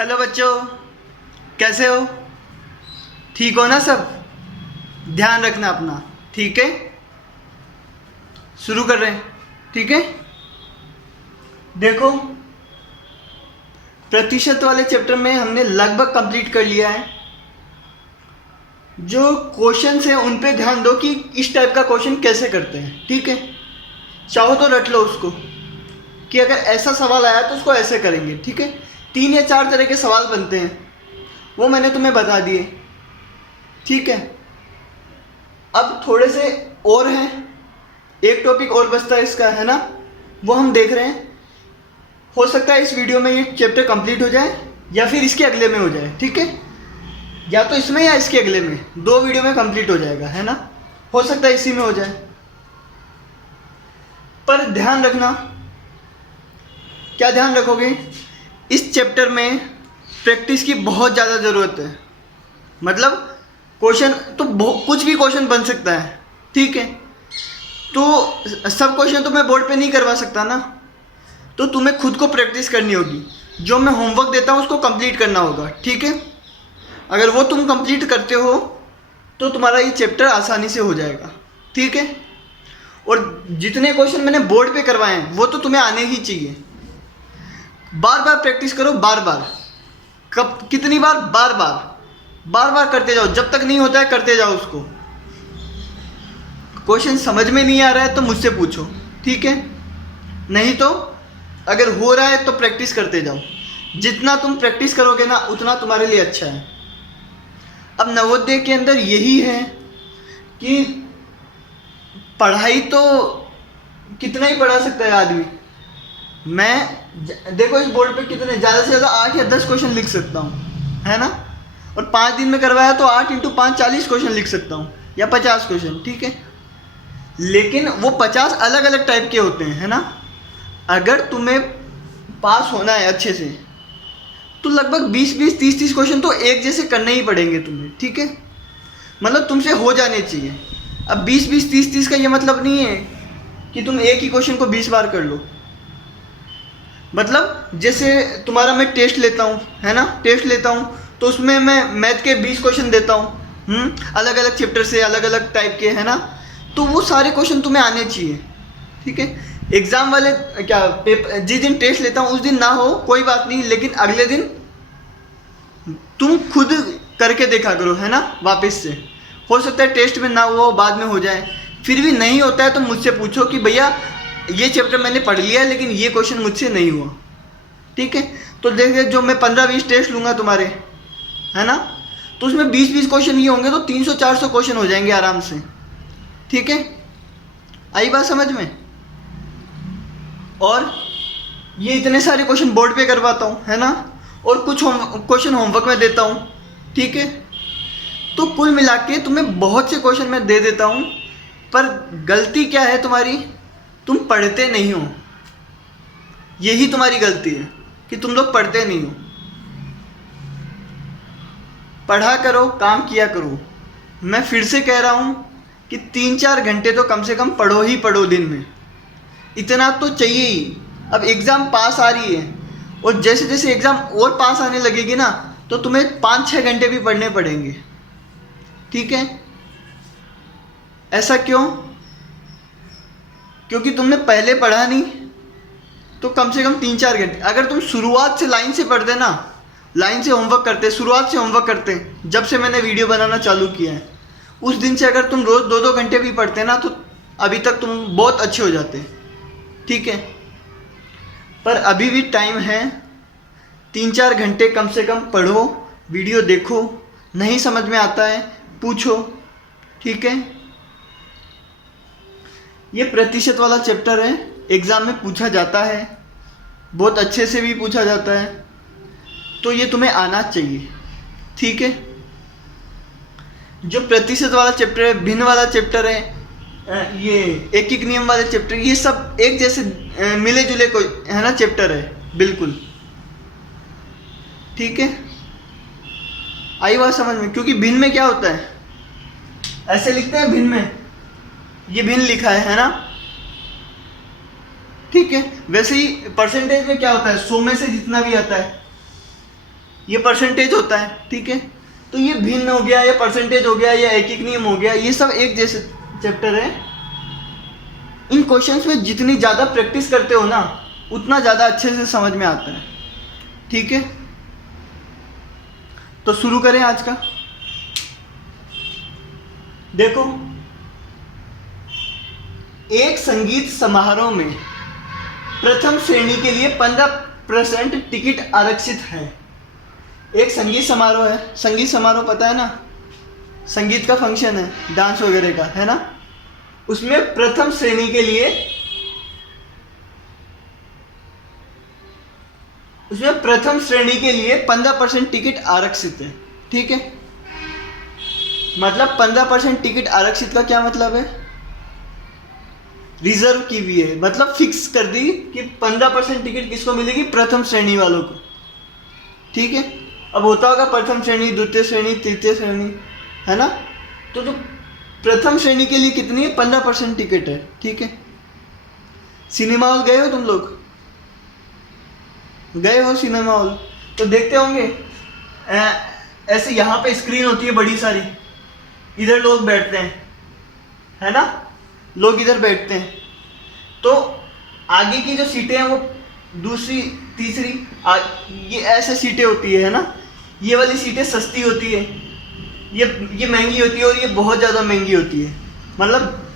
Hello बच्चों, कैसे हो? ठीक हो ना सब? ध्यान रखना अपना, ठीक है? शुरू कर रहे हैं, ठीक है? देखो, प्रतिशत वाले चैप्टर में हमने लगभग कंप्लीट कर लिया है। जो क्वेश्चंस हैं उन पे ध्यान दो कि इस टाइप का क्वेश्चन कैसे करते हैं, ठीक है? चाहो तो रट लो उसको कि अगर ऐसा सवाल आया तो उसको ऐसे करेंगे, ठीक है? 3 या 4 तरह के सवाल बनते हैं, वो मैंने तुम्हें बता दिए, ठीक है? अब थोड़े से और हैं, एक टॉपिक और बचता है इसका, है ना? वो हम देख रहे हैं। हो सकता है इस वीडियो में ये चैप्टर कंप्लीट हो जाए या फिर इसके अगले में हो जाए, ठीक है? या तो इसमें या इसके अगले में, 2 वीडियो में कंप्लीट हो जाएगा, है ना? हो सकता है इसी में हो जाए। पर ध्यान रखना, क्या ध्यान रखोगे? इस चैप्टर में प्रैक्टिस की बहुत ज़्यादा ज़रूरत है। मतलब क्वेश्चन तो कुछ भी क्वेश्चन बन सकता है, ठीक है? तो सब क्वेश्चन तो मैं बोर्ड पे नहीं करवा सकता ना, तो तुम्हें खुद को प्रैक्टिस करनी होगी। जो मैं होमवर्क देता हूँ उसको कंप्लीट करना होगा, ठीक है? अगर वो तुम कंप्लीट करते हो तो तुम्हारा ये चैप्टर आसानी से हो जाएगा, ठीक है? और जितने क्वेश्चन मैंने बोर्ड पे करवाए हैं वो तो तुम्हें आने ही चाहिए। बार बार प्रैक्टिस करो, बार बार। कब, कितनी बार? बार बार करते जाओ, जब तक नहीं होता है करते जाओ उसको। क्वेश्चन समझ में नहीं आ रहा है तो मुझसे पूछो, ठीक है? नहीं तो अगर हो रहा है तो प्रैक्टिस करते जाओ। जितना तुम प्रैक्टिस करोगे ना उतना तुम्हारे लिए अच्छा है। अब नवोदय के अंदर यही है कि पढ़ाई तो कितना ही पढ़ा सकता है आदमी। मैं देखो इस बोर्ड पे कितने ज़्यादा से ज़्यादा 8 या 10 क्वेश्चन लिख सकता हूँ, है ना? और 5 दिन में करवाया तो 8 × 5 40 क्वेश्चन लिख सकता हूँ या 50 क्वेश्चन, ठीक है? लेकिन वो 50 अलग अलग टाइप के होते हैं, है ना? अगर तुम्हें पास होना है अच्छे से तो लगभग 20-20 30-30 क्वेश्चन तो एक जैसे करने ही पड़ेंगे तुम्हें, ठीक है? मतलब तुमसे हो जाने चाहिए। अब 20-20 30-30 का ये मतलब नहीं है कि तुम एक ही क्वेश्चन को 20 बार कर लो। मतलब जैसे तुम्हारा मैं टेस्ट लेता हूँ, है ना? टेस्ट लेता हूँ तो उसमें मैं मैथ के 20 क्वेश्चन देता हूँ, अलग अलग चैप्टर से, अलग अलग टाइप के, है ना? तो वो सारे क्वेश्चन तुम्हें आने चाहिए, ठीक है? एग्ज़ाम वाले क्या पेपर, जिस दिन टेस्ट लेता हूँ उस दिन ना हो कोई बात नहीं, लेकिन अगले दिन तुम खुद करके देखा करो, है ना? वापस से हो सकता है टेस्ट में ना हो, बाद में हो जाए। फिर भी नहीं होता है तो मुझसे पूछो कि भैया ये चैप्टर मैंने पढ़ लिया है लेकिन ये क्वेश्चन मुझसे नहीं हुआ, ठीक है? तो देखिए जो मैं 15-20 टेस्ट लूँगा तुम्हारे, है ना? तो उसमें 20-20 क्वेश्चन ये होंगे तो 300-400 क्वेश्चन हो जाएंगे आराम से, ठीक है? आई बात समझ में? और ये इतने सारे क्वेश्चन बोर्ड पे करवाता हूँ, है ना? और कुछ क्वेश्चन होमवर्क में देता हूँ, ठीक है? तो कुल मिला के तुम्हें बहुत से क्वेश्चन मैं दे देता हूँ, पर गलती क्या है तुम्हारी? तुम पढ़ते नहीं हो। यही तुम्हारी गलती है कि तुम लोग पढ़ते नहीं हो। पढ़ा करो, काम किया करो। मैं फिर से कह रहा हूँ कि 3-4 घंटे तो कम से कम पढ़ो ही पढ़ो दिन में, इतना तो चाहिए ही। अब एग्ज़ाम पास आ रही है और जैसे जैसे एग्ज़ाम और पास आने लगेगी ना तो तुम्हें 5-6 घंटे भी पढ़ने पड़ेंगे, ठीक है? ऐसा क्यों? क्योंकि तुमने पहले पढ़ा नहीं, तो कम से कम 3-4 घंटे। अगर तुम शुरुआत से लाइन से पढ़ते ना, लाइन से होमवर्क करते, शुरुआत से होमवर्क करते, जब से मैंने वीडियो बनाना चालू किया है उस दिन से अगर तुम रोज़ 2-2 घंटे भी पढ़ते ना तो अभी तक तुम बहुत अच्छे हो जाते, ठीक है? पर अभी भी टाइम है। 3-4 घंटे कम से कम पढ़ो, वीडियो देखो, नहीं समझ में आता है पूछो, ठीक है? ये प्रतिशत वाला चैप्टर है, एग्ज़ाम में पूछा जाता है, बहुत अच्छे से भी पूछा जाता है, तो ये तुम्हें आना चाहिए, ठीक है? जो प्रतिशत वाला चैप्टर है, भिन्न वाला चैप्टर है, ये एक नियम वाले चैप्टर, ये सब एक जैसे मिले जुले कोई, है ना, चैप्टर है बिल्कुल, ठीक है? आई बात समझ में? क्योंकि भिन्न में क्या होता है, ऐसे लिखते हैं भिन्न में, ये भिन्न लिखा है ना? ठीक है। वैसे ही परसेंटेज में क्या होता है, 100 में से जितना भी आता है ये परसेंटेज होता है, ठीक है। तो ये भिन्न हो गया, ये परसेंटेज हो गया, ये एक नियम हो गया, ये सब एक जैसे चैप्टर है। इन क्वेश्चंस में जितनी ज़्यादा प्रैक्टिस करते हो ना उतना ज़्यादा अच्छे से समझ में आता है, ठीक है। तो शुरू करें आज का। देखो, एक संगीत समारोह में प्रथम श्रेणी के लिए 15% टिकट आरक्षित है। एक संगीत समारोह है, संगीत समारोह पता है ना, संगीत का फंक्शन है, डांस वगैरह का, है ना। उसमें प्रथम श्रेणी के लिए, उसमें प्रथम श्रेणी के लिए 15% टिकट आरक्षित है, ठीक है। मतलब 15% टिकट आरक्षित का क्या मतलब है? रिजर्व की हुई है, मतलब फिक्स कर दी कि 15% टिकट किसको मिलेगी? प्रथम श्रेणी वालों को, ठीक है। अब होता होगा प्रथम श्रेणी, द्वितीय श्रेणी, तृतीय श्रेणी, है ना। तो जो प्रथम श्रेणी के लिए कितनी है? 15% टिकट है, ठीक है। सिनेमा हॉल गए हो तुम लोग? गए हो सिनेमा हॉल तो देखते होंगे ऐसे यहाँ पे स्क्रीन होती है बड़ी सारी, इधर लोग बैठते हैं, है ना, लोग इधर बैठते हैं। तो आगे की जो सीटें हैं वो दूसरी तीसरी ये ऐसे सीटें होती है ना। ये वाली सीटें सस्ती होती है, ये महंगी होती है, और ये बहुत ज़्यादा महंगी होती है। मतलब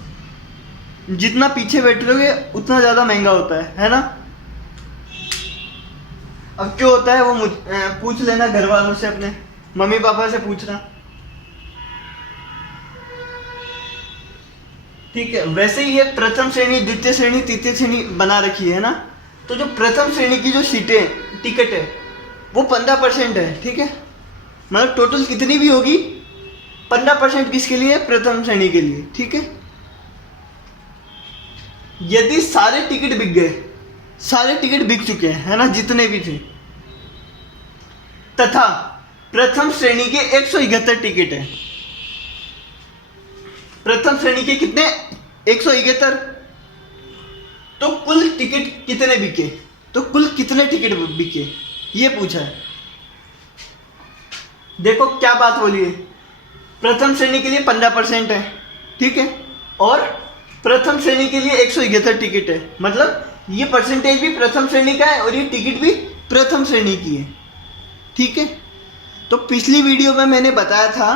जितना पीछे बैठे रहोगे उतना ज़्यादा महंगा होता है ना। अब क्यों होता है वो पूछ लेना घर वालों से, अपने मम्मी पापा से पूछना, ठीक है। वैसे ही ये प्रथम श्रेणी, द्वितीय श्रेणी, तृतीय श्रेणी बना रखी है ना। तो जो प्रथम श्रेणी की जो सीटें टिकट है वो 15% है, ठीक है। मतलब टोटल कितनी भी होगी 15% किसके लिए? प्रथम श्रेणी के लिए, ठीक है। यदि सारे टिकट बिक गए, सारे टिकट बिक चुके हैं, है ना, जितने भी थे, तथा प्रथम श्रेणी के 171 टिकट है। प्रथम श्रेणी के कितने? 171। तो कुल टिकट कितने बिके? तो कुल कितने टिकट बिके ये पूछा है। देखो क्या बात बोली है, प्रथम श्रेणी के लिए 15% है, ठीक है, और प्रथम श्रेणी के लिए 171 टिकट है। मतलब ये परसेंटेज भी प्रथम श्रेणी का है और ये टिकट भी प्रथम श्रेणी की है, ठीक है। तो पिछली वीडियो में मैंने बताया था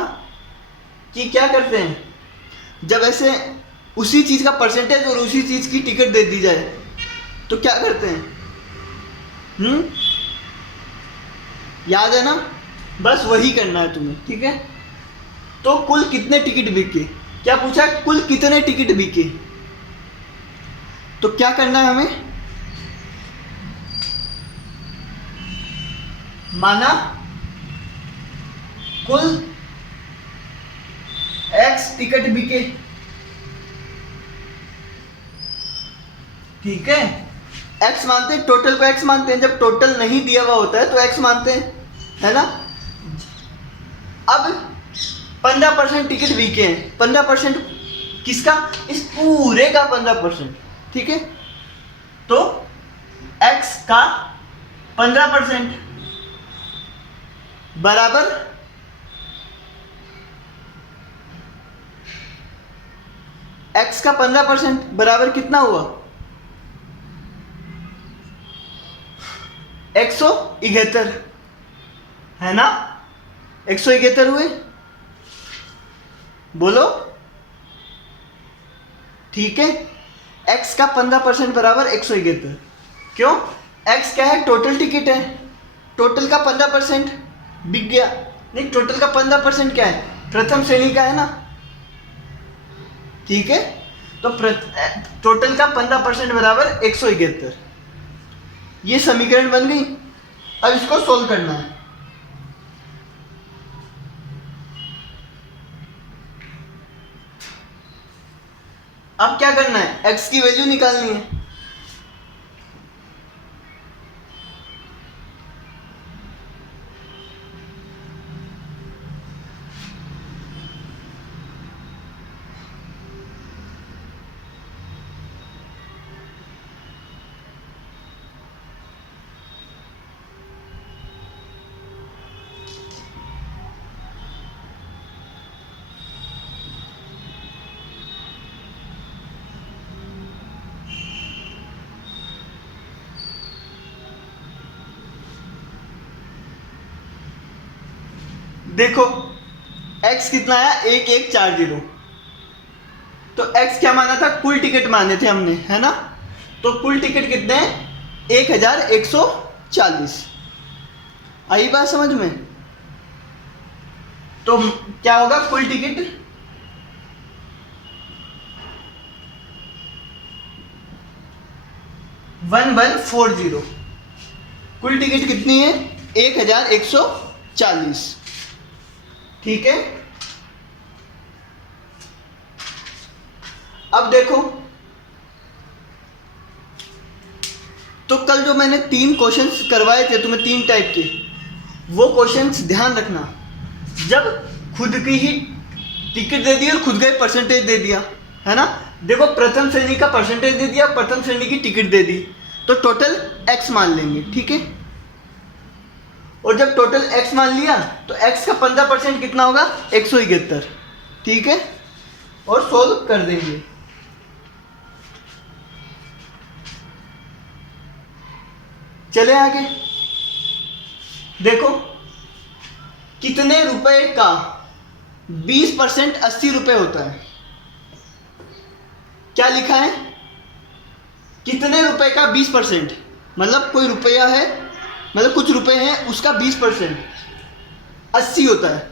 कि क्या करते हैं, जब ऐसे उसी चीज़ का परसेंटेज और उसी चीज़ की टिकट दे दी जाए तो क्या करते हैं? याद है ना? बस वही करना है तुम्हें, ठीक है। तो कुल कितने टिकट बिके, क्या पूछा? कुल कितने टिकट बिके। तो क्या करना है हमें? माना कुल X टिकट बिके, ठीक है। X मानते हैं, टोटल को X मानते हैं। जब टोटल नहीं दिया हुआ होता है तो X मानते हैं, है ना। अब 15% टिकट बिके हैं। 15% किसका? इस पूरे का 15%, ठीक है। तो X का 15% बराबर X का 15% बराबर कितना हुआ? 171, है ना। 171 हुए, बोलो, ठीक है। X का 15% बराबर 171। क्यों? X क्या है? टोटल टिकट है, टोटल का 15% बिक गया। नहीं, टोटल का 15% क्या है? प्रथम श्रेणी का है ना, ठीक है। तो टोटल का 15% बराबर 171। ये समीकरण बन गई। अब इसको सोल्व करना है। अब क्या करना है? X की वैल्यू निकालनी है। देखो x कितना आया, 1140। तो x क्या माना था, कुल टिकट माने थे हमने, है ना। तो कुल टिकट कितने हैं, 1140। आई बात समझ में। तो क्या होगा, कुल टिकट 1140। कुल टिकट कितनी है, 1140। ठीक है। अब देखो, तो कल जो मैंने 3 क्वेश्चंस करवाए थे तुम्हें, 3 टाइप के, वो क्वेश्चंस ध्यान रखना। जब खुद की ही टिकट दे दी और खुद का ही परसेंटेज दे दिया, है ना। देखो प्रथम श्रेणी का परसेंटेज दे दिया, प्रथम श्रेणी की टिकट दे दी, तो टोटल x मान लेंगे, ठीक है। और जब टोटल x मान लिया तो x का 15% कितना होगा, 171, ठीक है। और सोल्व कर देंगे। चले आगे। देखो कितने रुपए का 20% 80 रुपए होता है। क्या लिखा है, कितने रुपए का 20%, मतलब कोई रुपया है, मतलब कुछ रुपए हैं, उसका 20% 80 होता है।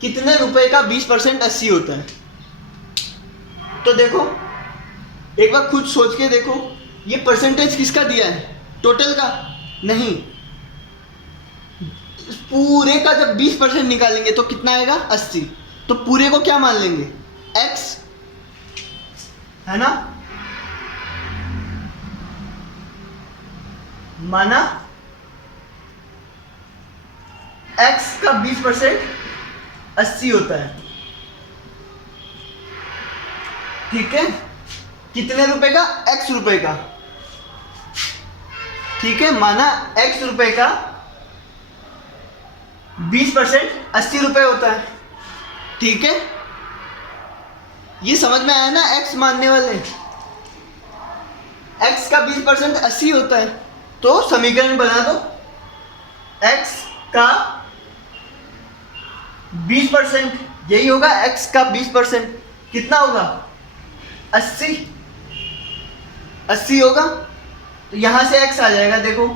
कितने रुपए का 20% 80 होता है। तो देखो एक बार खुद सोच के देखो, ये परसेंटेज किसका दिया है, टोटल का नहीं, पूरे का जब 20% निकालेंगे तो कितना आएगा, 80। तो पूरे को क्या मान लेंगे, x, है ना। माना x का 20% 80 होता है, ठीक है। कितने रुपए का, x रुपए का, ठीक है। माना x रुपए का 20% 80 रुपए होता है, ठीक है। ये समझ में आया ना, x मानने वाले, x का 20% 80 होता है। तो समीकरण बना दो, x का 20% यही होगा, x का 20% कितना होगा, 80 होगा। तो यहां से x आ जाएगा, देखो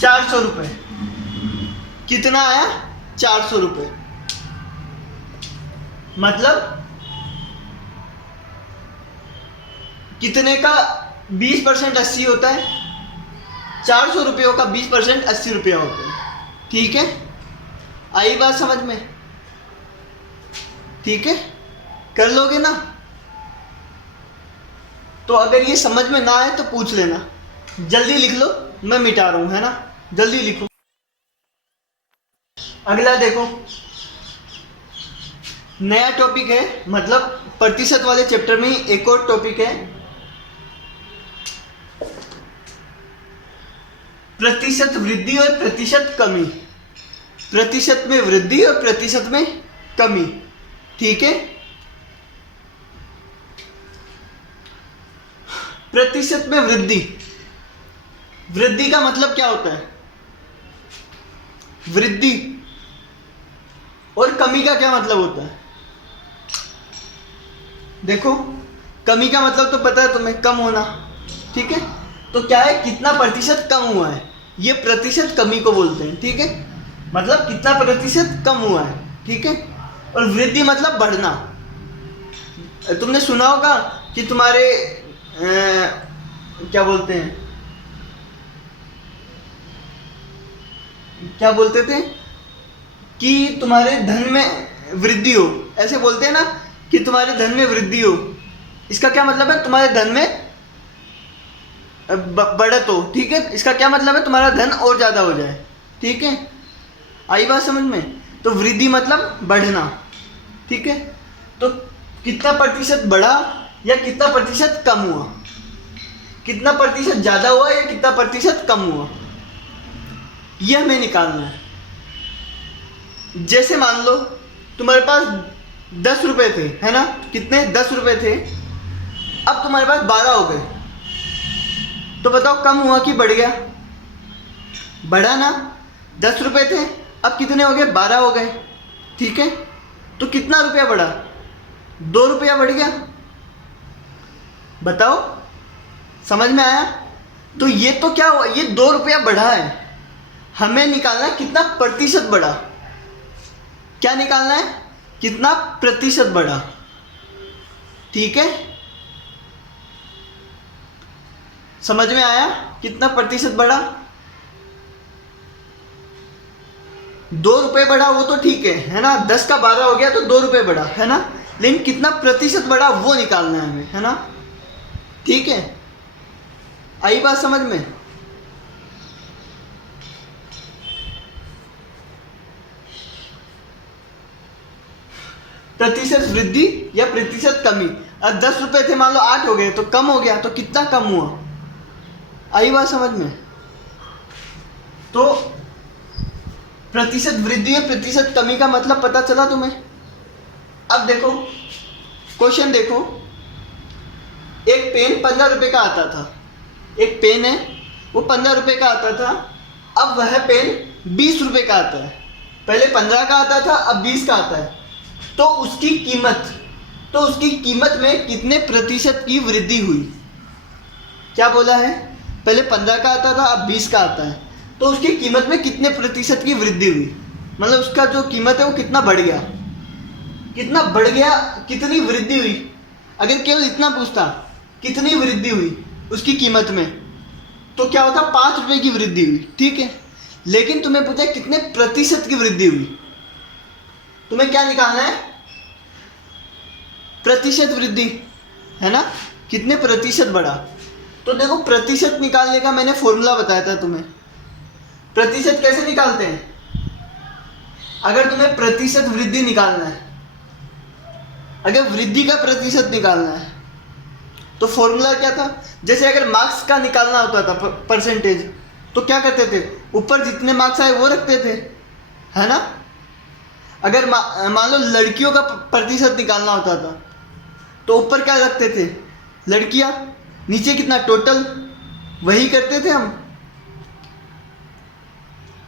₹400। कितना आया, 400 रुपए। मतलब कितने का 20% 80 होता है, 400 रुपयों का 20% 80 रुपया होता है, ठीक है। आई बात समझ में, ठीक है। कर लोगे ना। तो अगर ये समझ में ना आए तो पूछ लेना, जल्दी लिख लो, मैं मिटा रहा हूं, है ना, जल्दी लिखो। अगला देखो, नया टॉपिक है, मतलब प्रतिशत वाले चैप्टर में एक और टॉपिक है, प्रतिशत वृद्धि और प्रतिशत कमी। प्रतिशत में वृद्धि और प्रतिशत में कमी, ठीक है। प्रतिशत में वृद्धि, वृद्धि का मतलब क्या होता है, वृद्धि। और कमी का क्या मतलब होता है, देखो कमी का मतलब तो पता है तुम्हें, कम होना, ठीक है। तो क्या है, कितना प्रतिशत कम हुआ है, ये प्रतिशत कमी को बोलते हैं, ठीक है। मतलब कितना प्रतिशत कम हुआ है, ठीक है। और वृद्धि मतलब बढ़ना। तुमने सुना होगा कि तुम्हारे क्या बोलते हैं, क्या बोलते थे कि तुम्हारे धन में वृद्धि हो, ऐसे बोलते हैं ना कि तुम्हारे धन में वृद्धि हो। इसका क्या मतलब है, तुम्हारे धन में बढ़त हो, ठीक है। इसका क्या मतलब है, तुम्हारा धन और ज़्यादा हो जाए, ठीक है। आई बात समझ में। तो वृद्धि मतलब बढ़ना, ठीक है। तो कितना प्रतिशत बढ़ा या कितना प्रतिशत कम हुआ, कितना प्रतिशत ज़्यादा हुआ या कितना प्रतिशत कम हुआ, यह हमें निकालना है। जैसे मान लो तुम्हारे पास 10 रुपए थे, है ना? कितने? 10 रुपए थे। अब तुम्हारे पास 12 हो गए, तो बताओ कम हुआ कि बढ़ गया? बढ़ा ना। 10 रुपए थे, अब कितने हो गए? 12 हो गए। ठीक है, तो कितना रुपया बढ़ा? 2 रुपया बढ़ गया। बताओ, समझ में आया? तो ये तो क्या हुआ, ये 2 रुपया बढ़ा है। हमें निकालना है कितना प्रतिशत बढ़ा। क्या निकालना है? कितना प्रतिशत बढ़ा। ठीक है, समझ में आया? कितना प्रतिशत बढ़ा? 2 रुपए बढ़ा, वो तो ठीक है ना? 10 का 12 हो गया तो 2 रुपए बढ़ा, है ना? लेकिन कितना प्रतिशत बढ़ा वो निकालना है हमें, है ना? ठीक है, आई बात समझ में? प्रतिशत वृद्धि या प्रतिशत कमी। अब 10 रुपए थे, मान लो 8 हो गए, तो कम हो गया, तो कितना कम हुआ? आई बात समझ में? तो प्रतिशत वृद्धि या प्रतिशत कमी का मतलब पता चला तुम्हें? अब देखो, क्वेश्चन देखो। एक पेन 15 रुपए का आता था। एक पेन है, वो 15 रुपए का आता था। अब वह पेन 20 रुपए का आता है। पहले 15 का आता था, अब 20 का आता है। तो उसकी कीमत में कितने प्रतिशत की वृद्धि हुई? क्या बोला है? पहले 15 का आता था, अब 20 का आता है। तो उसकी कीमत में कितने प्रतिशत की वृद्धि हुई? मतलब उसका जो कीमत है वो कितना बढ़ गया? कितना बढ़ गया, कितनी वृद्धि हुई? अगर केवल इतना पूछता कितनी वृद्धि हुई उसकी कीमत में, तो क्या होता? 5 रुपए की वृद्धि हुई। ठीक है, लेकिन तुम्हें पूछा कितने प्रतिशत की वृद्धि हुई। तुम्हें क्या निकालना है? प्रतिशत वृद्धि, है ना? कितने प्रतिशत बढ़ा। तो देखो, प्रतिशत निकालने का मैंने फॉर्मूला बताया था तुम्हें। प्रतिशत कैसे निकालते हैं? अगर तुम्हें प्रतिशत वृद्धि निकालना है, अगर वृद्धि का प्रतिशत निकालना है, तो फॉर्मूला क्या था? जैसे अगर मार्क्स का निकालना होता था परसेंटेज, तो क्या करते थे? ऊपर जितने मार्क्स आए वो रखते थे, है ना? अगर मान लो लड़कियों का प्रतिशत निकालना होता था, तो ऊपर क्या रखते थे? लड़कियां, नीचे कितना टोटल, वही करते थे हम।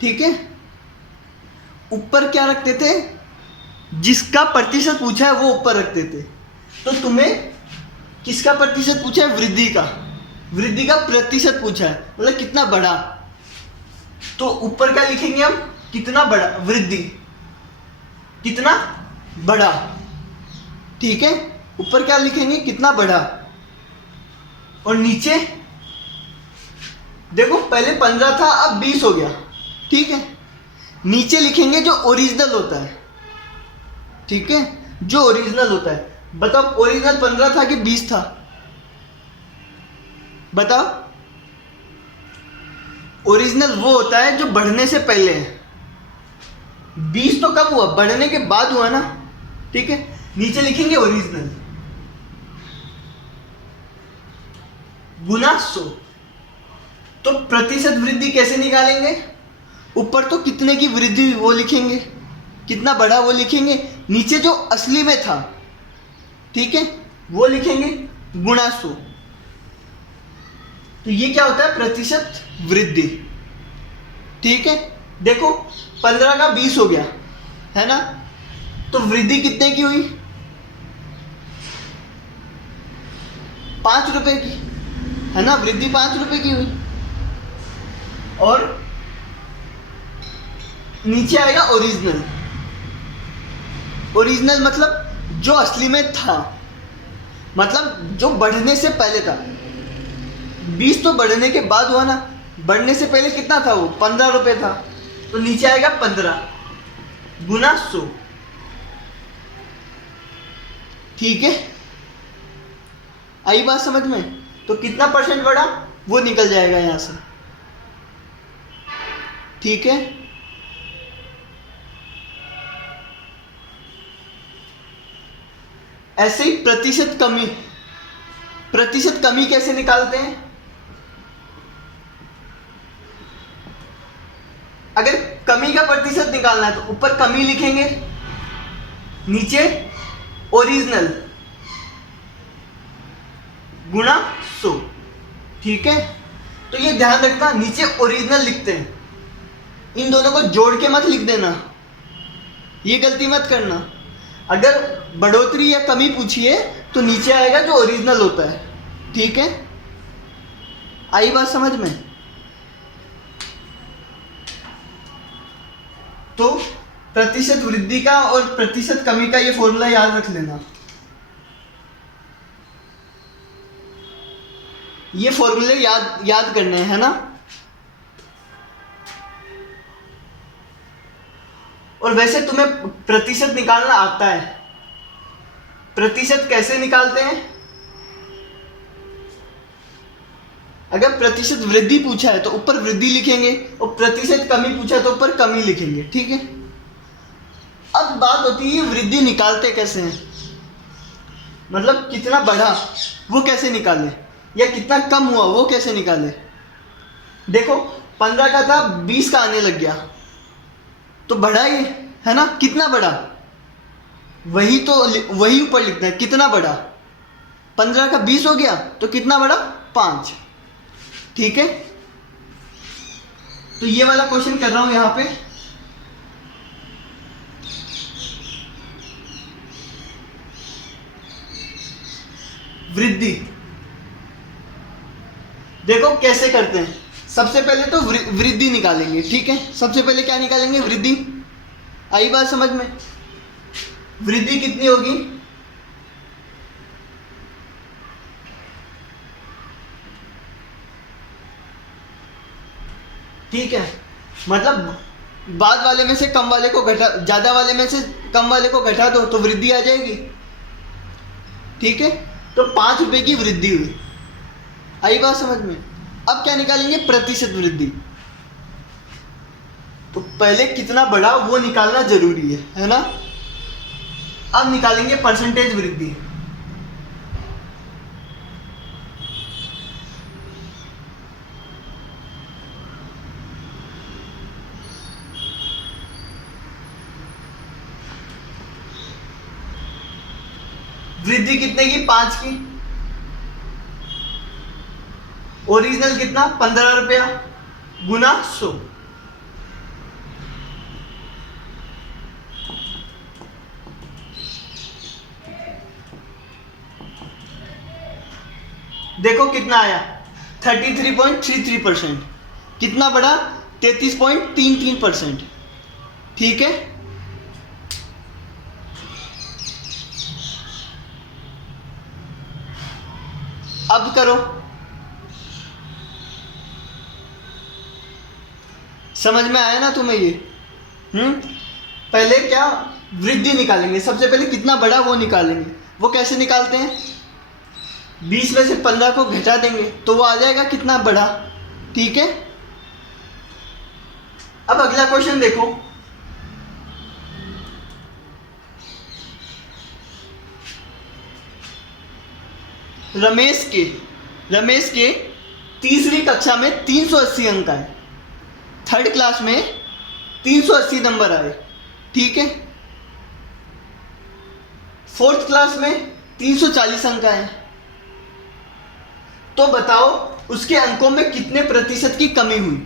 ठीक है, ऊपर क्या रखते थे? जिसका प्रतिशत पूछा है वो ऊपर रखते थे। तो तुम्हें किसका प्रतिशत पूछा है? वृद्धि का प्रतिशत पूछा है, मतलब कितना बढ़ा। तो ऊपर क्या लिखेंगे हम? कितना बढ़ा, वृद्धि कितना बढ़ा। ठीक है, ऊपर क्या लिखेंगे? कितना बढ़ा। और नीचे देखो, पहले 15 था, अब 20 हो गया। ठीक है, नीचे लिखेंगे जो ओरिजिनल होता है। ठीक है, जो ओरिजिनल होता है। बताओ, ओरिजिनल 15 था कि 20 था? बताओ। ओरिजिनल वो होता है जो बढ़ने से पहले है। 20 तो कब हुआ? बढ़ने के बाद हुआ ना। ठीक है, नीचे लिखेंगे ओरिजिनल गुना 100। तो प्रतिशत वृद्धि कैसे निकालेंगे? ऊपर तो कितने की वृद्धि हुई वो लिखेंगे, कितना बढ़ा वो लिखेंगे, नीचे जो असली में था, ठीक है, वो लिखेंगे गुणा 100। तो ये क्या होता है? प्रतिशत वृद्धि। ठीक है, देखो 15 का 20 हो गया, है ना? तो वृद्धि कितने की हुई? 5 रुपए की, है ना? वृद्धि 5 रुपए की हुई। और नीचे आएगा ओरिजिनल। ओरिजिनल मतलब जो असली में था, मतलब जो बढ़ने से पहले था। 20 तो बढ़ने के बाद हुआ ना, बढ़ने से पहले कितना था? वो 15 रुपए था। तो नीचे आएगा 15 गुना 100। ठीक है, आई बात समझ में? तो कितना परसेंट बढ़ा वो निकल जाएगा यहां से। ठीक है, ऐसे ही प्रतिशत कमी कैसे निकालते हैं? अगर कमी का प्रतिशत निकालना है तो ऊपर कमी लिखेंगे, नीचे ओरिजिनल गुना 100, ठीक है। तो ये ध्यान रखना, नीचे ओरिजिनल लिखते हैं, इन दोनों को जोड़ के मत लिख देना, ये गलती मत करना। अगर बढ़ोतरी या कमी पूछिए तो नीचे आएगा जो ओरिजिनल होता है, ठीक है। आई बात समझ में? तो प्रतिशत वृद्धि का और प्रतिशत कमी का ये फॉर्मूला याद रख लेना। ये फॉर्मूले याद करने हैं, है ना। और वैसे तुम्हें प्रतिशत निकालना आता है। प्रतिशत कैसे निकालते हैं? अगर प्रतिशत वृद्धि पूछा है तो ऊपर वृद्धि लिखेंगे, और प्रतिशत कमी पूछा है तो ऊपर कमी लिखेंगे, ठीक है। अब बात होती है वृद्धि निकालते कैसे हैं, मतलब कितना बढ़ा वो कैसे निकाले, या कितना कम हुआ वो कैसे निकाले। देखो 15 का था 20 का आने लग गया तो बढ़ा ये, है ना। कितना बढ़ा, वही ऊपर लिखना है, कितना बढ़ा। 15 का 20 हो गया तो कितना बढ़ा, 5, ठीक है। तो ये वाला क्वेश्चन कर रहा हूं यहां पे। वृद्धि देखो कैसे करते हैं। सबसे पहले तो वृद्धि निकालेंगे, ठीक है। सबसे पहले क्या निकालेंगे, वृद्धि। आई बात समझ में? वृद्धि कितनी होगी, ठीक है। मतलब बाद वाले में से कम वाले को घटा, ज्यादा वाले में से कम वाले को घटा दो तो वृद्धि आ जाएगी, ठीक है। तो 5 रुपए की वृद्धि हुई। आई बात समझ में? अब क्या निकालेंगे, प्रतिशत वृद्धि। तो पहले कितना बढ़ा वो निकालना जरूरी है ना। अब निकालेंगे परसेंटेज वृद्धि। वृद्धि कितने की, 5 की। ओरिजिनल कितना, 15 रुपया गुना 100। देखो कितना आया, 33.33%। कितना बढ़ा, 33.33%, ठीक है। अब करो, समझ में आया ना तुम्हें ये? पहले क्या, वृद्धि निकालेंगे। सबसे पहले कितना बढ़ा वो निकालेंगे। वो कैसे निकालते हैं, 20 में से 15 को घटा देंगे तो वो आ जाएगा कितना बढ़ा, ठीक है। अब अगला क्वेश्चन देखो। रमेश के तीसरी कक्षा में 380 अंक आए, थर्ड क्लास में 380 नंबर आए, ठीक है। फोर्थ क्लास में 340 अंक आए। तो बताओ उसके अंकों में कितने प्रतिशत की कमी हुई।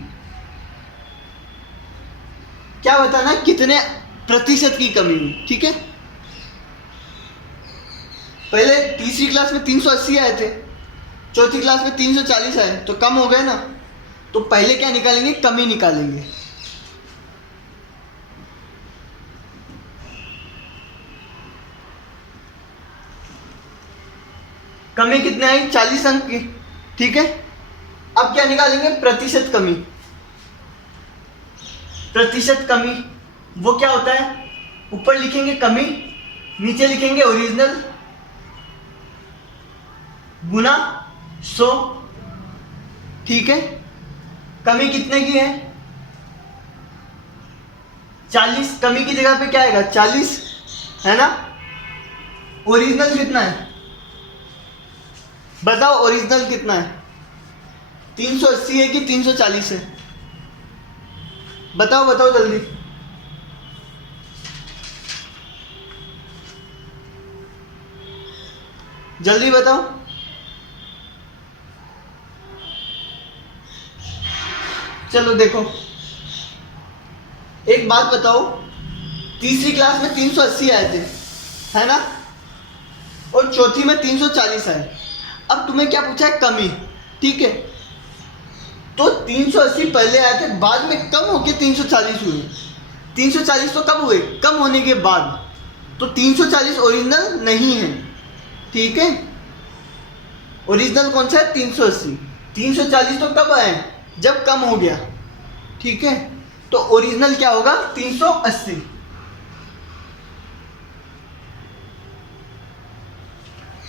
क्या बताना, कितने प्रतिशत की कमी हुई, ठीक है। पहले तीसरी क्लास में 380 आए थे, चौथी क्लास में 340 आए, तो कम हो गए ना। तो पहले क्या निकालेंगे, कमी निकालेंगे। कमी कितने आई, 40 अंक की, ठीक है। अब क्या निकालेंगे, प्रतिशत कमी। प्रतिशत कमी वो क्या होता है, ऊपर लिखेंगे कमी, नीचे लिखेंगे ओरिजिनल गुना 100, ठीक है। कमी कितने की है, 40। कमी की जगह पे क्या आएगा, 40, है ना। ओरिजिनल कितना है, बताओ ओरिजिनल कितना है, 380 है कि 340 है, बताओ बताओ जल्दी। जल्दी बताओ। चलो देखो, एक बात बताओ, तीसरी क्लास में 380 आए थे, है ना, और चौथी में 340 आए। अब तुम्हें क्या पूछा है? कमी। ठीक है, तो 380 पहले आए थे, बाद में कम होके 340 हुए। 340 तो कब हुए? कम होने के बाद। तो 340 ओरिजिनल नहीं है। ठीक है, ओरिजिनल कौन सा है? 380। 340 तो कब आए? जब कम हो गया। ठीक है, तो ओरिजिनल क्या होगा? 380।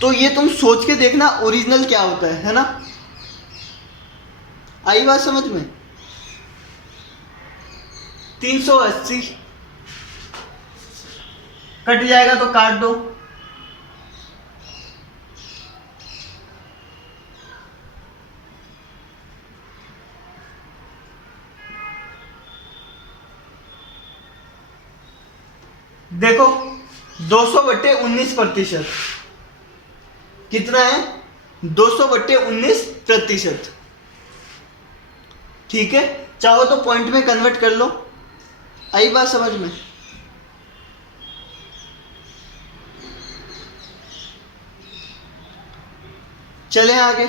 तो ये तुम सोच के देखना ओरिजिनल क्या होता है ना। आई बात समझ में? 380 कट जाएगा तो काट दो। देखो 200/19%। कितना है? 200/19%। ठीक है, चाहो तो पॉइंट में कन्वर्ट कर लो। आई बात समझ में? चले आगे।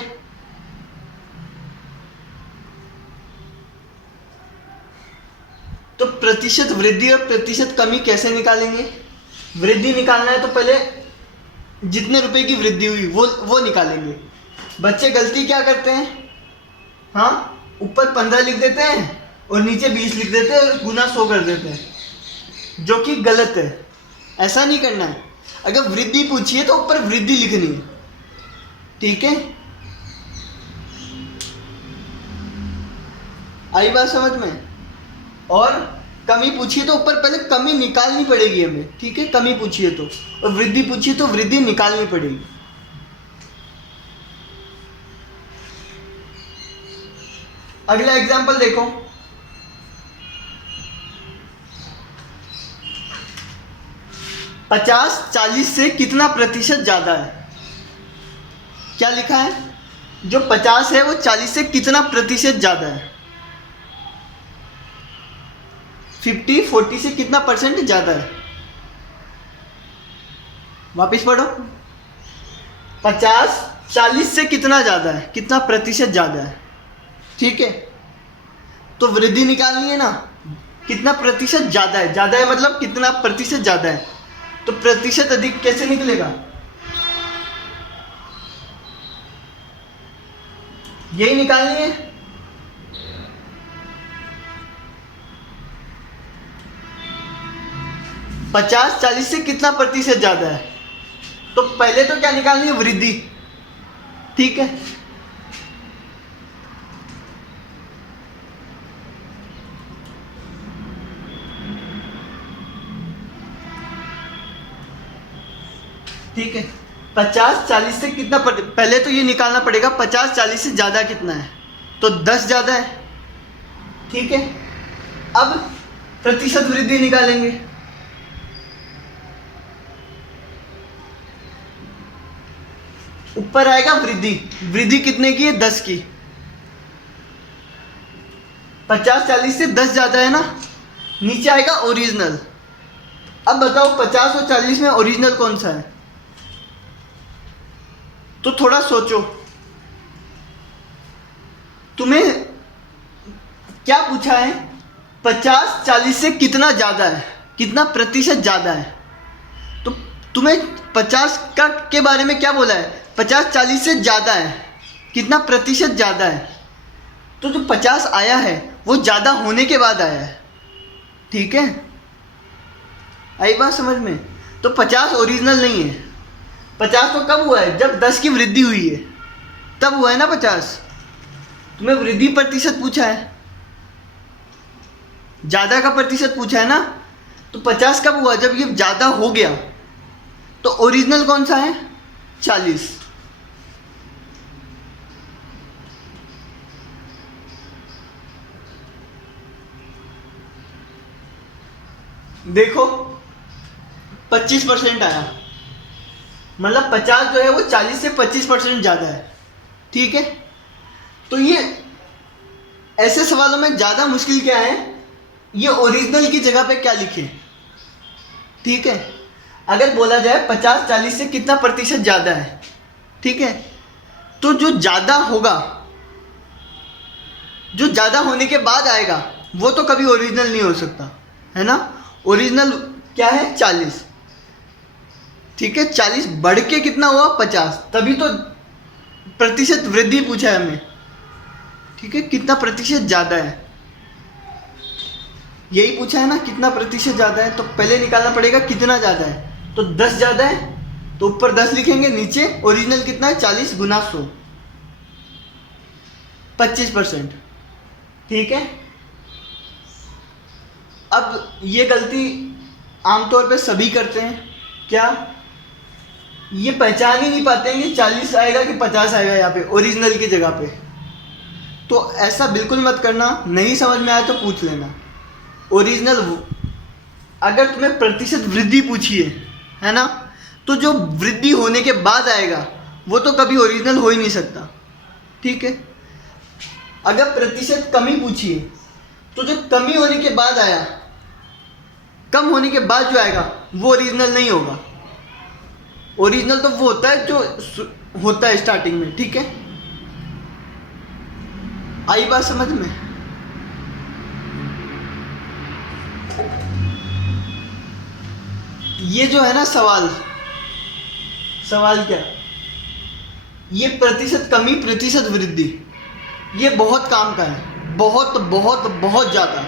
तो प्रतिशत वृद्धि और प्रतिशत कमी कैसे निकालेंगे? वृद्धि निकालना है तो पहले जितने रुपए की वृद्धि हुई वो निकालेंगे। बच्चे गलती क्या करते हैं? हाँ, ऊपर 15 लिख देते हैं और नीचे 20 लिख देते हैं और गुना 100 कर देते हैं, जो कि गलत है। ऐसा नहीं करना है। अगर वृद्धि पूछिए तो ऊपर वृद्धि लिखनी है। ठीक है, आई बात समझ में? और कमी पूछिए तो ऊपर पहले कमी निकालनी पड़ेगी हमें। ठीक है, कमी पूछिए तो, और वृद्धि पूछिए तो वृद्धि निकालनी पड़ेगी। अगला एग्जांपल देखो, 50-40 से कितना प्रतिशत ज्यादा है? क्या लिखा है? जो 50 है वो 40 से कितना प्रतिशत ज्यादा है? 50-40 से कितना परसेंट ज्यादा है? वापिस पढ़ो। 50-40 से कितना ज्यादा है? कितना प्रतिशत ज्यादा है? ठीक है, तो वृद्धि निकालनी है ना। कितना प्रतिशत ज्यादा है? ज्यादा है मतलब कितना प्रतिशत ज्यादा है। तो प्रतिशत अधिक कैसे निकलेगा? यही निकालनी है। पचास 40 से कितना प्रतिशत ज्यादा है? तो पहले तो क्या निकालनी है? वृद्धि। ठीक है, ठीक है, 50-40 से कितना पहले तो ये निकालना पड़ेगा 50-40 से ज्यादा कितना है, तो 10 ज्यादा है। ठीक है, अब प्रतिशत वृद्धि निकालेंगे। ऊपर आएगा वृद्धि। वृद्धि कितने की है? 10 की। 50-40 से 10 ज्यादा है ना। नीचे आएगा ओरिजिनल। अब बताओ 50 और 40 में ओरिजिनल कौन सा है? तो थोड़ा सोचो, तुम्हें क्या पूछा है? 50-40 से कितना ज्यादा है, कितना प्रतिशत ज्यादा है। तो तुम्हें 50 का के बारे में क्या बोला है? 50-40 से ज्यादा है, कितना प्रतिशत ज्यादा है। तो जो 50 आया है वो ज्यादा होने के बाद आया है। ठीक है, आई बात समझ में? तो 50 ओरिजिनल नहीं है। 50 तो कब हुआ है? जब 10 की वृद्धि हुई है, तब हुआ है ना 50। तुम्हें वृद्धि प्रतिशत पूछा है, ज्यादा का प्रतिशत पूछा है ना। तो 50 कब हुआ? जब ये ज्यादा हो गया। तो ओरिजिनल कौन सा है? 40। देखो 25% आया। मतलब 50 जो है वो 40 से 25% ज़्यादा है। ठीक है, तो ये ऐसे सवालों में ज़्यादा मुश्किल क्या है, ये ओरिजिनल की जगह पे क्या लिखें। ठीक है, अगर बोला जाए 50-40 से कितना प्रतिशत ज़्यादा है, ठीक है, तो जो ज़्यादा होगा, जो ज़्यादा होने के बाद आएगा, वो तो कभी ओरिजिनल नहीं हो सकता, है ना। ओरिजिनल क्या है 40, ठीक है, 40 बढ़ के कितना हुआ 50, तभी तो प्रतिशत वृद्धि पूछा है हमें। ठीक है, कितना प्रतिशत ज़्यादा है, यही पूछा है ना, कितना प्रतिशत ज़्यादा है, तो पहले निकालना पड़ेगा कितना ज़्यादा है। तो 10 ज़्यादा है तो ऊपर 10 लिखेंगे, नीचे ओरिजिनल कितना है 40 गुना 100, 25%। ठीक है, अब ये गलती आमतौर पे सभी करते हैं, क्या, ये पहचान ही नहीं पाते हैं कि 40 आएगा कि 50 आएगा यहाँ पे ओरिजिनल की जगह पे। तो ऐसा बिल्कुल मत करना, नहीं समझ में आया तो पूछ लेना। ओरिजिनल, अगर तुम्हें प्रतिशत वृद्धि पूछी है ना, तो जो वृद्धि होने के बाद आएगा वो तो कभी ओरिजिनल हो ही नहीं सकता। ठीक है, अगर प्रतिशत कमी पूछी है तो जो कमी होने के बाद आया, कम होने के बाद जो आएगा वो ओरिजिनल नहीं होगा। ओरिजिनल तो वो होता है जो होता है स्टार्टिंग में। ठीक है, आई बात समझ में। ये जो है ना सवाल क्या, ये प्रतिशत कमी प्रतिशत वृद्धि, ये बहुत काम का है, बहुत बहुत बहुत ज़्यादा।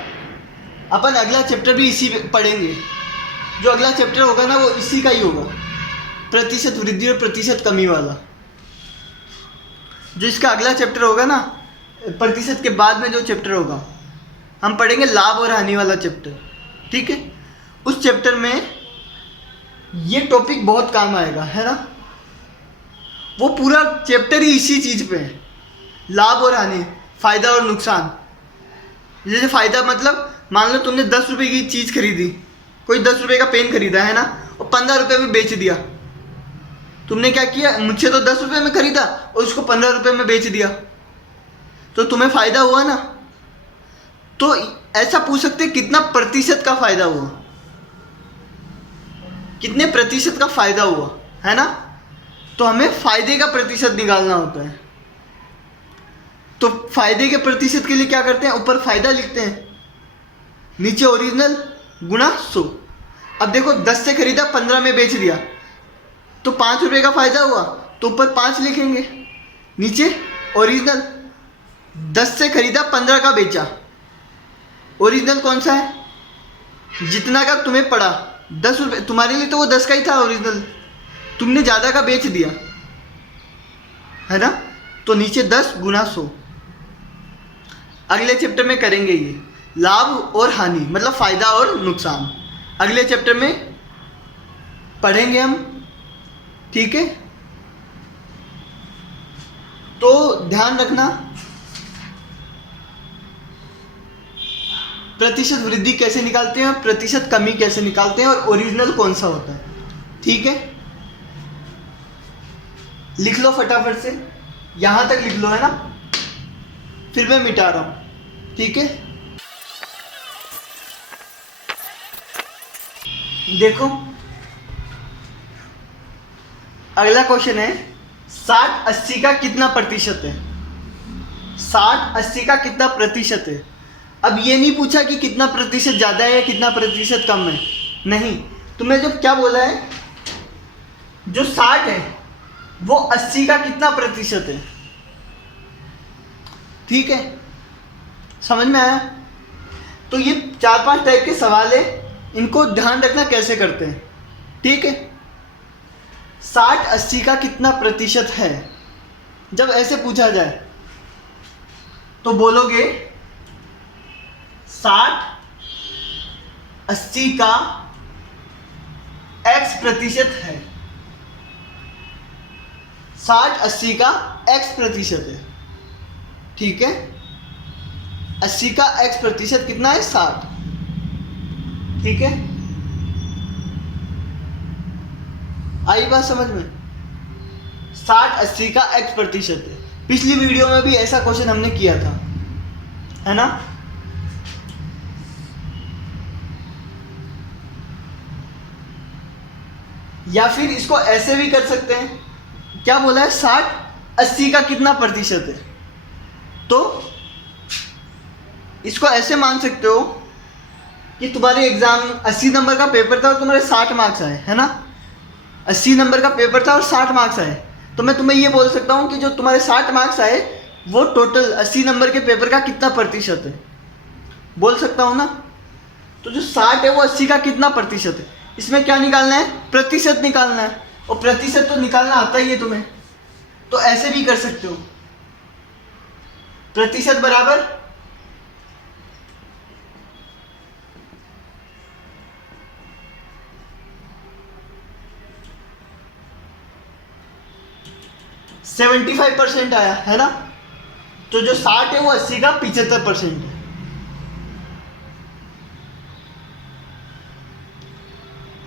अपन अगला चैप्टर भी इसी पे पढ़ेंगे, जो अगला चैप्टर होगा ना वो इसी का ही होगा, प्रतिशत वृद्धि और प्रतिशत कमी वाला। जो इसका अगला चैप्टर होगा ना, प्रतिशत के बाद में जो चैप्टर होगा, हम पढ़ेंगे लाभ और हानि वाला चैप्टर। ठीक है, उस चैप्टर में ये टॉपिक बहुत काम आएगा, है ना। वो पूरा चैप्टर ही इसी चीज़ पे है, लाभ और हानि, फ़ायदा और नुकसान। जैसे फ़ायदा मतलब मान लो तुमने 10 रुपये की चीज़ खरीदी, कोई 10 रुपये का पेन खरीदा, है ना, और 15 रुपये में बेच दिया। तुमने क्या किया, मुझसे तो 10 रुपये में खरीदा और उसको 15 रुपये में बेच दिया, तो तुम्हें फ़ायदा हुआ ना। तो ऐसा पूछ सकते कितना प्रतिशत का फ़ायदा हुआ, कितने प्रतिशत का फ़ायदा हुआ, है ना। तो हमें फ़ायदे का प्रतिशत निकालना होता है। तो फ़ायदे के प्रतिशत के लिए क्या करते हैं, ऊपर फ़ायदा लिखते हैं, नीचे ओरिजिनल गुना 100। अब देखो 10 से खरीदा 15 में बेच दिया, तो 5 रुपये का फ़ायदा हुआ, तो ऊपर 5 लिखेंगे, नीचे ओरिजिनल। 10 से खरीदा 15 का बेचा, ओरिजिनल कौन सा है, जितना का तुम्हें पड़ा, 10 रुपये, तुम्हारे लिए तो वो 10 का ही था ओरिजिनल, तुमने ज़्यादा का बेच दिया, है ना। तो नीचे 10 गुना 100। अगले चैप्टर में करेंगे ये लाभ और हानि, मतलब फ़ायदा और नुकसान, अगले चैप्टर में पढ़ेंगे हम। ठीक है, तो ध्यान रखना, प्रतिशत वृद्धि कैसे निकालते हैं और प्रतिशत कमी कैसे निकालते हैं और ओरिजिनल कौन सा होता है। ठीक है, लिख लो फटाफट से, यहां तक लिख लो, है ना, फिर मैं मिटा रहा हूं। ठीक है, देखो अगला क्वेश्चन है 60-80 का कितना प्रतिशत है, 60-80 का कितना प्रतिशत है। अब ये नहीं पूछा कि कितना प्रतिशत ज़्यादा है या कितना प्रतिशत कम है, नहीं, तुम्हें जब क्या बोला है, जो 60 है वो 80 का कितना प्रतिशत है। ठीक है, समझ में आया। तो ये 4-5 टाइप के सवाल है, इनको ध्यान रखना कैसे करते हैं। ठीक है, 60-80 का कितना प्रतिशत है, जब ऐसे पूछा जाए तो बोलोगे 60-80 का x प्रतिशत है, 60-80 का x प्रतिशत है। ठीक है, 80 का x प्रतिशत कितना है, 60। ठीक है, आई बात समझ में। 60-80 का x प्रतिशत है। पिछली वीडियो में भी ऐसा क्वेश्चन हमने किया था, है ना। या फिर इसको ऐसे भी कर सकते हैं, क्या बोला है, 60-80 का कितना प्रतिशत है, तो इसको ऐसे मान सकते हो कि तुम्हारे एग्जाम 80 नंबर का पेपर था और तुम्हारे 60 मार्क्स आए, है ना। 80 नंबर का पेपर था और 60 मार्क्स आए, तो मैं तुम्हें ये बोल सकता हूँ कि जो तुम्हारे 60 मार्क्स आए वो टोटल 80 नंबर के पेपर का कितना प्रतिशत है, बोल सकता हूँ ना। तो जो 60 है वो 80 का कितना प्रतिशत है, इसमें क्या निकालना है, प्रतिशत निकालना है, और प्रतिशत तो निकालना आता ही है तुम्हें, तो ऐसे भी कर सकते हो। प्रतिशत बराबर 75% आया, है ना। तो जो 60 है वो 80 का 75% है।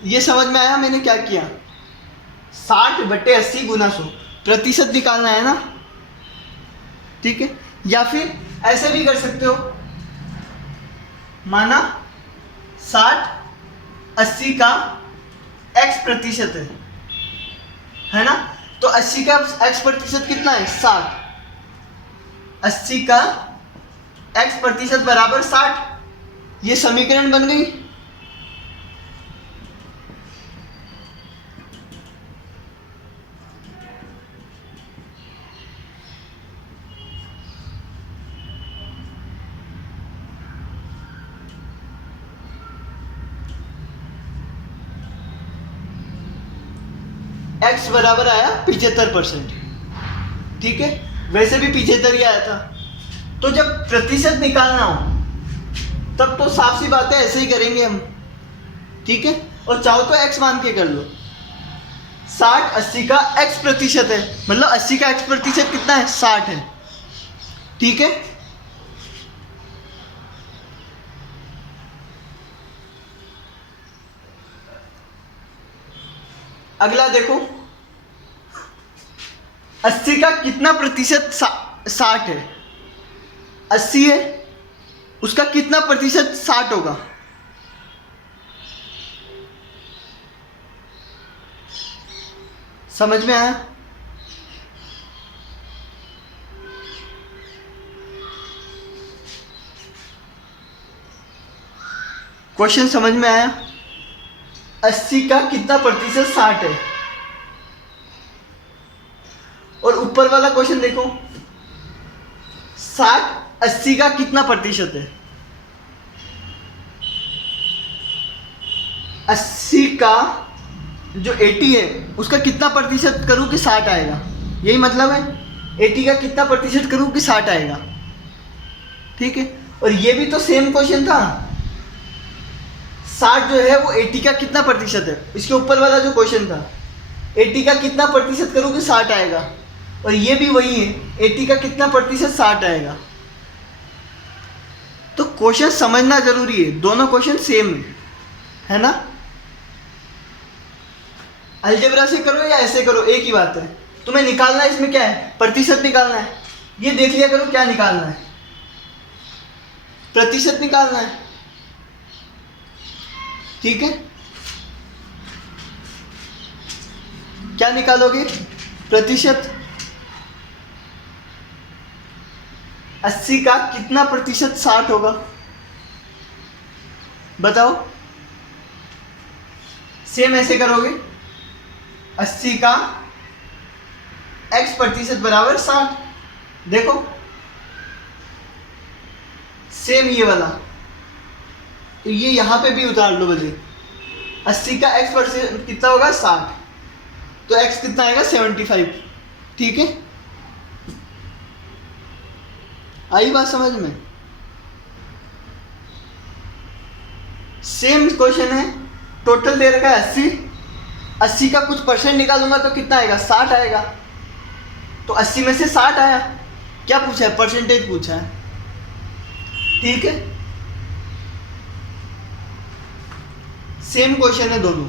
ये समझ में आया मैंने क्या किया, 60/80 गुना 100, प्रतिशत निकालना है ना, ठीक है। या फिर ऐसे भी कर सकते हो, माना 60-80 का x प्रतिशत है ना। तो 80 का x प्रतिशत कितना है, 60। 80 का x प्रतिशत बराबर 60, ये समीकरण बन गई। x बराबर आया 75%, ठीक है। वैसे भी 75 ही आया था। तो जब प्रतिशत निकालना हो तब तो साफ सी बात है ऐसे ही करेंगे हम, ठीक है। और चाहो तो x मान के कर लो, 60-80 का x प्रतिशत है, मतलब 80 का x प्रतिशत कितना है, 60 है, ठीक है। अगला देखो, 80 का कितना प्रतिशत 60 है, 80 है, उसका कितना प्रतिशत 60 होगा, समझ में आया। क्वेश्चन समझ में आया। 80 का कितना प्रतिशत 60 है, और ऊपर वाला क्वेश्चन देखो, 60-80 का कितना प्रतिशत है, 80 का जो 80 है उसका कितना प्रतिशत करूं कि 60 आएगा, यही मतलब है। 80 का कितना प्रतिशत करूं कि 60 आएगा, ठीक है। और ये भी तो सेम क्वेश्चन था, 60 जो है वो 80 का कितना प्रतिशत है, इसके ऊपर वाला जो क्वेश्चन था, 80 का कितना प्रतिशत करूं कि 60 आएगा, और ये भी वही है, 80 का कितना प्रतिशत 60 आएगा। तो क्वेश्चन समझना जरूरी है, दोनों क्वेश्चन सेम है ना। अलजेब्रा से करो या ऐसे करो एक ही बात है, तुम्हें निकालना है इसमें क्या है, प्रतिशत निकालना है। ये देख लिया करो क्या निकालना है, प्रतिशत निकालना है, ठीक है। क्या निकालोगे, प्रतिशत। 80 का कितना प्रतिशत 60 होगा, बताओ। सेम ऐसे करोगे, 80 का x प्रतिशत बराबर 60, देखो सेम ये वाला, तो ये यहां पे भी उतार लो बजे। 80 का x प्रतिशत कितना होगा, 60, तो x कितना आएगा, 75, ठीक है। आई बात समझ में। सेम क्वेश्चन है, टोटल दे रखा है 80, 80 का कुछ परसेंट निकालूंगा तो कितना आएगा, 60 आएगा। तो 80 में से 60 आया, क्या पूछा है, परसेंटेज पूछा है, ठीक है। सेम क्वेश्चन है दोनों,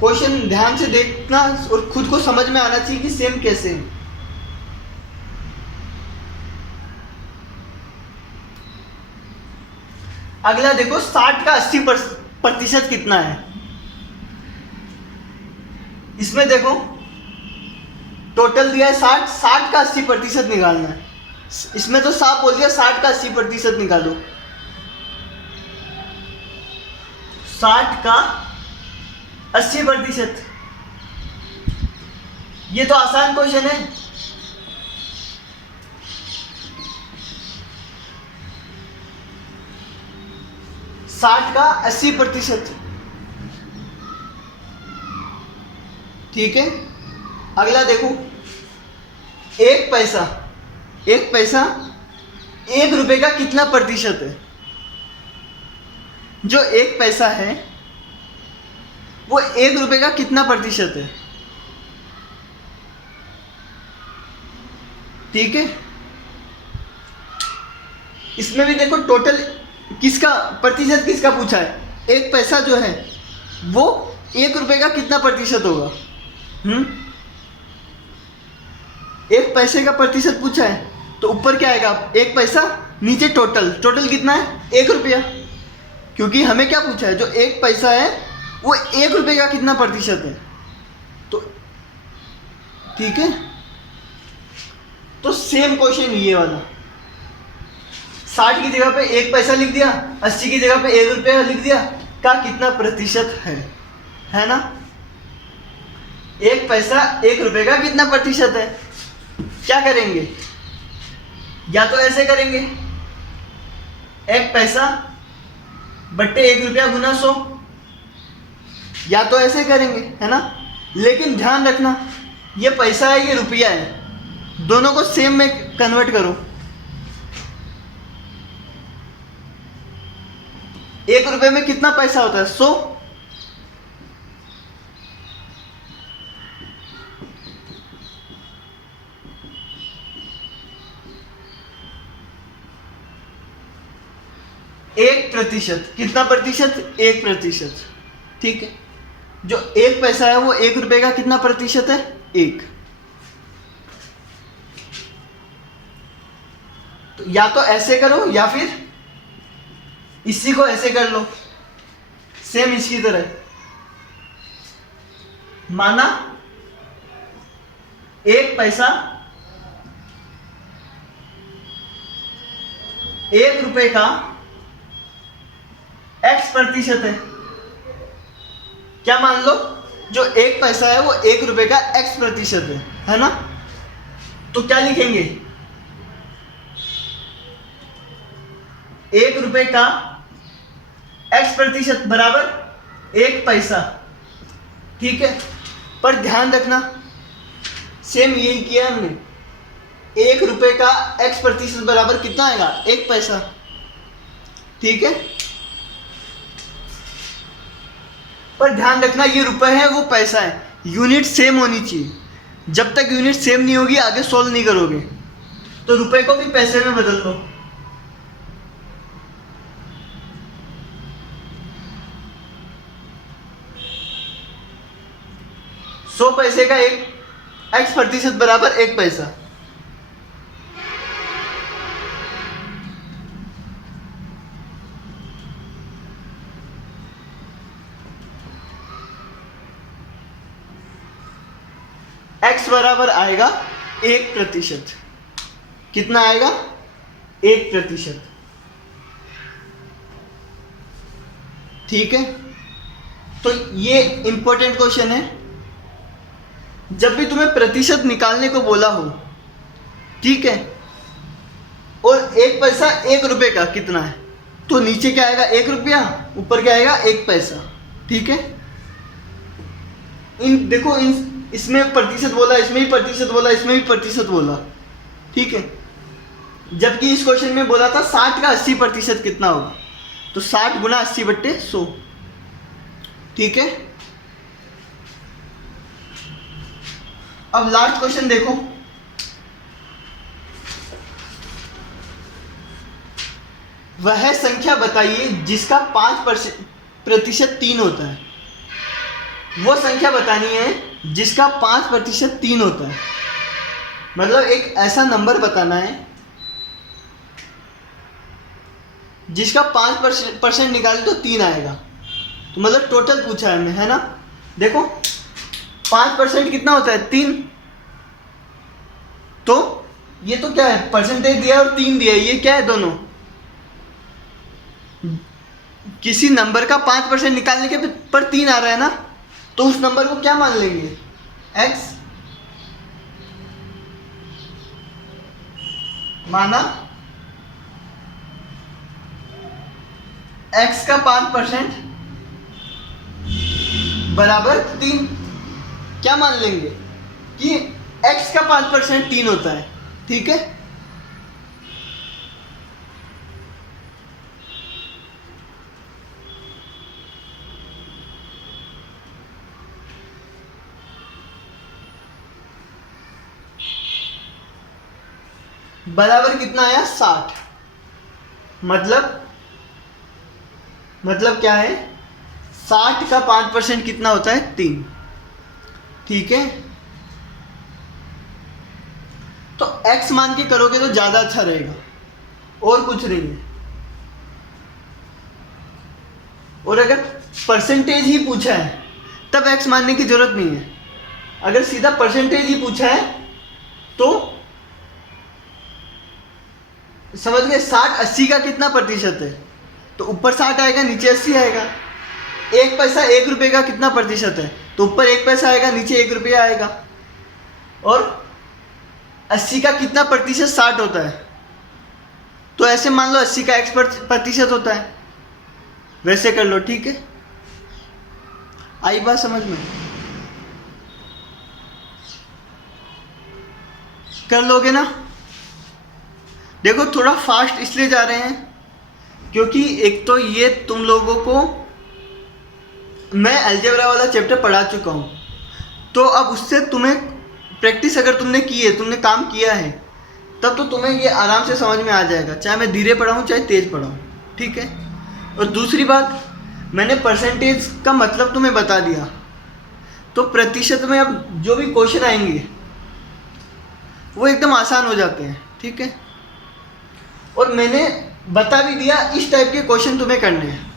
क्वेश्चन ध्यान से देखना और खुद को समझ में आना चाहिए कि सेम कैसे है। अगला देखो 60 का 80% कितना है। इसमें देखो टोटल दिया है 60 का 80% निकालना है। इसमें तो साफ बोल दिया 60 का 80% निकालो। 60 का 80%, ये तो आसान क्वेश्चन है। साठ का 80%, ठीक है। अगला देखो 1 पैसा, 1 रुपए का कितना प्रतिशत है। जो 1 पैसा है वो 1 रुपए का कितना प्रतिशत है, ठीक है। इसमें भी देखो टोटल किसका प्रतिशत किसका पूछा है। 1 पैसा जो है वो 1 रुपए का कितना प्रतिशत होगा। 1 पैसे का प्रतिशत पूछा है तो ऊपर क्या आएगा 1 पैसा, नीचे टोटल कितना है 1 रुपया, क्योंकि हमें क्या पूछा है जो 1 पैसा है वो 1 रुपए का कितना प्रतिशत है। तो ठीक है, तो सेम क्वेश्चन ये वाला 60 की जगह पे 1 पैसा लिख दिया, 80 की जगह पे 1 रुपया लिख दिया, का कितना प्रतिशत है ना। 1 पैसा 1 रुपए का कितना प्रतिशत है। क्या करेंगे, या तो ऐसे करेंगे 1 पैसा बट्टे 1 रुपया गुना 100, या तो ऐसे करेंगे, है ना। लेकिन ध्यान रखना ये पैसा है ये रुपया है, दोनों को सेम में कन्वर्ट करो। 1 रुपए में कितना पैसा होता है 100, एक प्रतिशत, कितना प्रतिशत 1%, ठीक है। जो 1 पैसा है वो 1 रुपए का कितना प्रतिशत है 1। तो या तो ऐसे करो या फिर इसी को ऐसे कर लो, सेम इसकी तरह। माना 1 पैसा 1 रुपए का X% है। क्या मान लो जो 1 पैसा है वो 1 रुपए का X% है ना। तो क्या लिखेंगे 1 रुपए का X% बराबर 1 पैसा, ठीक है। पर ध्यान रखना सेम यही किया हमने, 1 रुपए का X% बराबर कितना आएगा 1 पैसा, ठीक है। पर ध्यान रखना ये रुपए है वो पैसा है, यूनिट सेम होनी चाहिए। जब तक यूनिट सेम नहीं होगी आगे सॉल्व नहीं करोगे। तो रुपए को भी पैसे में बदल दो। सौ पैसे का 1 X% बराबर 1 पैसा। X बराबर आएगा 1%, कितना आएगा 1%, ठीक है। तो ये इंपॉर्टेंट क्वेश्चन है। जब भी तुम्हें प्रतिशत निकालने को बोला हो, ठीक है, और 1 पैसा 1 रुपए का कितना है, तो नीचे क्या आएगा 1 रुपया, ऊपर क्या आएगा 1 पैसा, ठीक है। इन देखो इसमें प्रतिशत बोला, इसमें भी प्रतिशत बोला, इसमें भी प्रतिशत बोला, ठीक है। जबकि इस क्वेश्चन में बोला था 60 का 80% कितना होगा, तो 60 गुना 80 बट्टे 100, ठीक है। अब लास्ट क्वेश्चन देखो, वह संख्या बताइए जिसका 5% 3 होता है। वो संख्या बतानी है जिसका 5% 3 होता है। मतलब एक ऐसा नंबर बताना है जिसका 5% निकाले तो 3 आएगा। तो मतलब टोटल पूछा है हमें, है ना। देखो 5% कितना होता है, 3। तो ये तो क्या है, परसेंटेज दिया है और 3 दिया है, ये क्या है, दोनों। किसी नंबर का 5% निकालने के पर 3 आ रहा है ना, तो उस नंबर को क्या मान लेंगे, x। माना x का 5% बराबर 3। क्या मान लेंगे कि x का 5% 3 होता है, ठीक है। बराबर कितना आया, 60। मतलब क्या है, 60 का 5% कितना होता है, 3, ठीक है। तो x मान के करोगे तो ज्यादा अच्छा रहेगा, और कुछ नहीं है। और अगर परसेंटेज ही पूछा है तब x मानने की जरूरत नहीं है। अगर सीधा परसेंटेज ही पूछा है तो समझ गए, 60-80 का कितना प्रतिशत है, तो ऊपर 60 आएगा, नीचे 80 आएगा। 1 पैसा 1 रुपये का कितना प्रतिशत है, तो ऊपर 1 पैसा आएगा, नीचे 1 रुपया आएगा। और 80 का कितना प्रतिशत, 60 होता है, तो ऐसे मान लो 80 का x प्रतिशत होता है, वैसे कर लो, ठीक है। आई बात समझ में, कर लोगे ना। देखो थोड़ा फास्ट इसलिए जा रहे हैं क्योंकि एक तो ये तुम लोगों को मैं अलजेब्रा वाला चैप्टर पढ़ा चुका हूँ, तो अब उससे तुम्हें प्रैक्टिस अगर तुमने की है, तुमने काम किया है, तब तो तुम्हें ये आराम से समझ में आ जाएगा, चाहे मैं धीरे पढ़ाऊँ चाहे तेज पढ़ाऊँ, ठीक है। और दूसरी बात, मैंने परसेंटेज का मतलब तुम्हें बता दिया, तो प्रतिशत में अब जो भी क्वेश्चन आएंगे वो एकदम आसान हो जाते हैं, ठीक है। और मैंने बता भी दिया इस टाइप के क्वेश्चन तुम्हें करने हैं।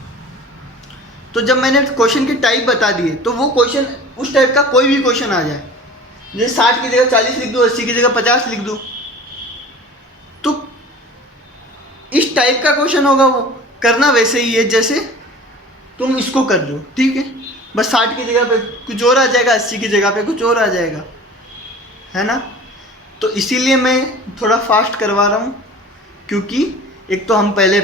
तो जब मैंने क्वेश्चन के टाइप बता दिए तो वो क्वेश्चन उस टाइप का कोई भी क्वेश्चन आ जाए, जैसे 60 की जगह 40 लिख दूँ, 80 की जगह 50 लिख दूँ, तो इस टाइप का क्वेश्चन होगा, वो करना वैसे ही है जैसे तुम इसको कर लो, ठीक है। बस 60 की जगह पे कुछ और आ जाएगा, 80 की जगह पे कुछ और आ जाएगा, है ना। तो इसीलिए मैं थोड़ा फास्ट करवा रहा हूँ, क्योंकि एक तो हम पहले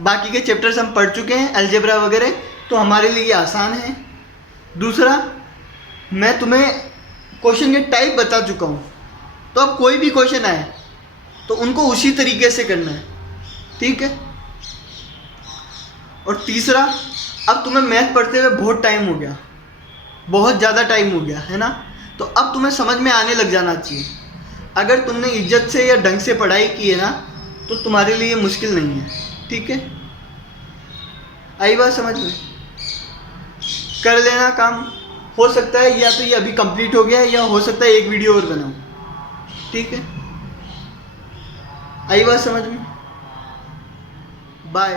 बाकी के चैप्टर्स हम पढ़ चुके हैं अलजेब्रा वगैरह, तो हमारे लिए ये आसान है। दूसरा, मैं तुम्हें क्वेश्चन के टाइप बता चुका हूँ, तो अब कोई भी क्वेश्चन आए तो उनको उसी तरीके से करना है, ठीक है। और तीसरा, अब तुम्हें मैथ पढ़ते हुए बहुत टाइम हो गया, बहुत ज़्यादा टाइम हो गया, है ना। तो अब तुम्हें समझ में आने लग जाना चाहिए। अगर तुमने इज्जत से या ढंग से पढ़ाई की है ना, तो तुम्हारे लिए मुश्किल नहीं है, ठीक है। आई बात समझ में, कर लेना काम। हो सकता है या तो ये अभी कंप्लीट हो गया है, या हो सकता है एक वीडियो और बनाऊं, ठीक है। आई बात समझ में, बाय।